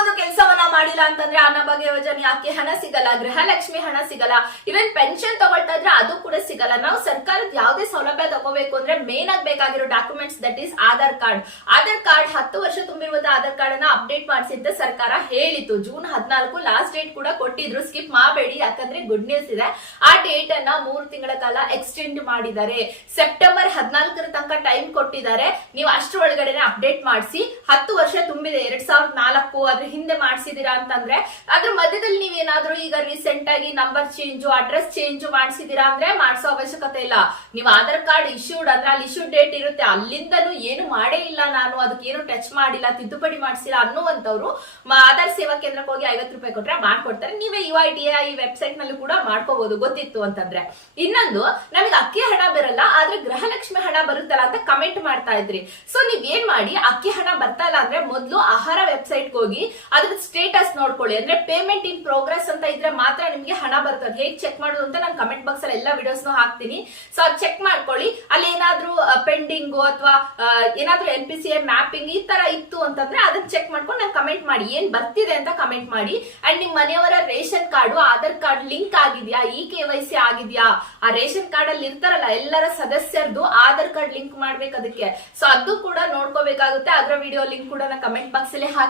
ಒಂದು ಕೆಲಸವನ್ನ ಮಾಡಿಲ್ಲ ಅಂತಂದ್ರೆ ಅನ್ನಭಾಗ್ಯ ಯೋಜನೆ ಯಾಕೆ ಹಣ ಸಿಗಲ್ಲ ಗೃಹಲಕ್ಷ್ಮಿ ಹಣ ಸಿಗಲ್ಲ ಇವನ್ ಪೆನ್ಷನ್ ತಗೊಳ್ತಾ ಇದ್ರೆ ಅದು ಕೂಡ ಸಿಗಲ್ಲ. ನಾವು ಸರ್ಕಾರದ ಯಾವುದೇ ಸೌಲಭ್ಯ ತಗೋಬೇಕು ಅಂದ್ರೆ ಮೇನ್ ಆಗಿ ಬೇಕಾಗಿರೋ documents that is Aadhaar card Aadhaar card ಹತ್ತು ವರ್ಷ ತುಂಬಿರುವಂತ ಆಧಾರ್ ಕಾರ್ಡ್ ಅನ್ನ ಅಪ್ಡೇಟ್ ಮಾಡಿಸಿದ್ದ ಸರ್ಕಾರ ಹೇಳಿತ್ತು ಜೂನ್ ಹದಿನಾಲ್ಕು ಲಾಸ್ಟ್ ಡೇಟ್ ಕೂಡ ಕೊಟ್ಟಿದ್ರು. ಸ್ಕಿಪ್ ಮಾಡಬೇಡಿ, ಯಾಕಂದ್ರೆ ಗುಡ್ ನ್ಯೂಸ್ ಇದೆ. ಆ ಡೇಟ್ ಅನ್ನ ಮೂರು ತಿಂಗಳ ಕಾಲ ಎಕ್ಸ್ಟೆಂಡ್ ಮಾಡಿದ್ದಾರೆ. ಸೆಪ್ಟೆಂಬರ್ ಹದಿನಾಲ್ಕರ ತನಕ ಟೈಮ್ ಕೊಟ್ಟಿದ್ದಾರೆ. ನೀವು ಅಷ್ಟರ ಒಳಗಡೆನೆ ಅಪ್ಡೇಟ್ ಮಾಡಿಸಿ, ಹತ್ತು ವರ್ಷ ತುಂಬಿದೆ, ಎರಡ್ ಸಾವಿರದ ನಾಲ್ಕು ಅದ್ರ ಹಿಂದೆ ಮಾಡಿಸಿದೀರಾ ಅಂತಂದ್ರೆ, ಅದ್ರ ಮಧ್ಯದಲ್ಲಿ ನೀವೇನಾದ್ರೂ ಈಗ ರೀಸೆಂಟ್ ಆಗಿ ನಂಬರ್ ಚೇಂಜ್ ಅಡ್ರೆಸ್ ಚೇಂಜ್ ಮಾಡಿಸಿದೀರಾ ಅಂದ್ರೆ ಮಾಡಿಸೋ ಅವಶ್ಯಕತೆ ಇಲ್ಲ. ನೀವು ಆಧಾರ್ ಕಾರ್ಡ್ ಇಶ್ಯೂಡ್ ಅಂದ್ರೆ ಅಲ್ಲಿ ಇಶ್ಯೂಡ್ ಡೇಟ್ ಇರುತ್ತೆ ಅಲ್ಲಿಂದನೂ ಏನು ಮಾಡೇ ಇಲ್ಲ ನಾನು ಅದಕ್ಕೆ ಏನು ಟಚ್ ಮಾಡಿಲ್ಲ, ತಿದ್ದುಪಡಿ ಮಾಡಿಸಿಲ್ಲ ಅನ್ನುವಂಥವ್ರು ಆಧಾರ್ ಸೇವಾ ಕೇಂದ್ರಕ್ಕೆ ಹೋಗಿ ಐವತ್ತು ರೂಪಾಯಿ ಕೊಟ್ರೆ ಮಾಡ್ಕೊಡ್ತಾರೆ. ನೀವೇ ಯು ಐ ಡಿ, ಐ ವೆಬ್ಸೈಟ್ನಲ್ಲಿ ಕೂಡ ಮಾಡ್ಕೋಬಹುದು ಗೊತ್ತಿತ್ತು ಅಂತಂದ್ರೆ. ಇನ್ನೊಂದು, ನಮಗೆ ಅಕ್ಕಿ ಹಣ ಬರಲ್ಲ, ಆದ್ರೆ ಗೃಹಲಕ್ಷ್ಮಿ ಹಣ ಬರುತ್ತಲ್ಲ ಅಂತ ಕಮೆಂಟ್ ಮಾಡ್ತಾ ಇದ್ರಿ. ಸೊ ನೀವ್ ಏನ್ ಮಾಡಿ, ಅಕ್ಕಿ ಹಣ ಬರ್ತಾ ಇಲ್ಲ ಅಂದ್ರೆ ಮೊದಲು ಆಹಾರ ವೆಬ್ಸೈಟ್ ಹೋಗಿ ಅದ್ರ ಸ್ಟೇಟಸ್ ನೋಡ್ಕೊಳ್ಳಿ. ಅಂದ್ರೆ ಪೇಮೆಂಟ್ ಇನ್ ಪ್ರೋಗ್ರೆಸ್ ಅಂತ ಇದ್ರೆ ಮಾತ್ರ ನಿಮಗೆ ಹಣ ಬರ್ತದೆ. ಹೇಗ್ ಚೆಕ್ ಮಾಡೋದು ಅಂತ ನಾನು ಕಮೆಂಟ್ ಬಾಕ್ಸ್ ಅಲ್ಲಿ ಎಲ್ಲಾ ವಿಡಿಯೋಸ್ ಹಾಕ್ತೀನಿ. ಸೊ ಅದ್ ಚೆಕ್ ಮಾಡ್ಕೊಳ್ಳಿ. ಅಲ್ಲಿ ಏನಾದ್ರೂ ಪೆಂಡಿಂಗ್ ಅಥವಾ ಏನಾದ್ರೂ N P C I mapping ಈ ತರ ಇತ್ತು ಅಂತಂದ್ರೆ ಅದನ್ನ ಚೆಕ್ ಮಾಡ್ಕೊಂಡು ನಾನು ಕಮೆಂಟ್ ಮಾಡಿ. ಏನ್ ಬರ್ತಿದೆ ಅಂತ ಕಮೆಂಟ್ ಮಾಡಿ. ಅಂಡ್ ನಿಮ್ ಮನೆಯವರ ration card, Aadhaar card link ಆಗಿದ್ಯಾ? ಇ ಕೆ ವೈ ಸಿ ಆಗಿದ್ಯಾ? ಆ ರೇಷನ್ ಕಾರ್ಡ್ ಅಲ್ಲಿ ಇರ್ತಾರಲ್ಲ ಎಲ್ಲರ ಸದಸ್ಯರದು ಆಧಾರ್ ಕಾರ್ಡ್ ಲಿಂಕ್ ಮಾಡ್ಬೇಕು ಅದಕ್ಕೆ. ಸೊ ಅದು ಕೂಡ ನೋಡ್ಕೋಬೇಕಾಗುತ್ತೆ. ಅದರ ವಿಡಿಯೋ ಲಿಂಕ್ ಕೂಡ ನಾನು ಕಮೆಂಟ್ ಬಾಕ್ಸ್ ಅಲ್ಲಿ ಹಾಕಿ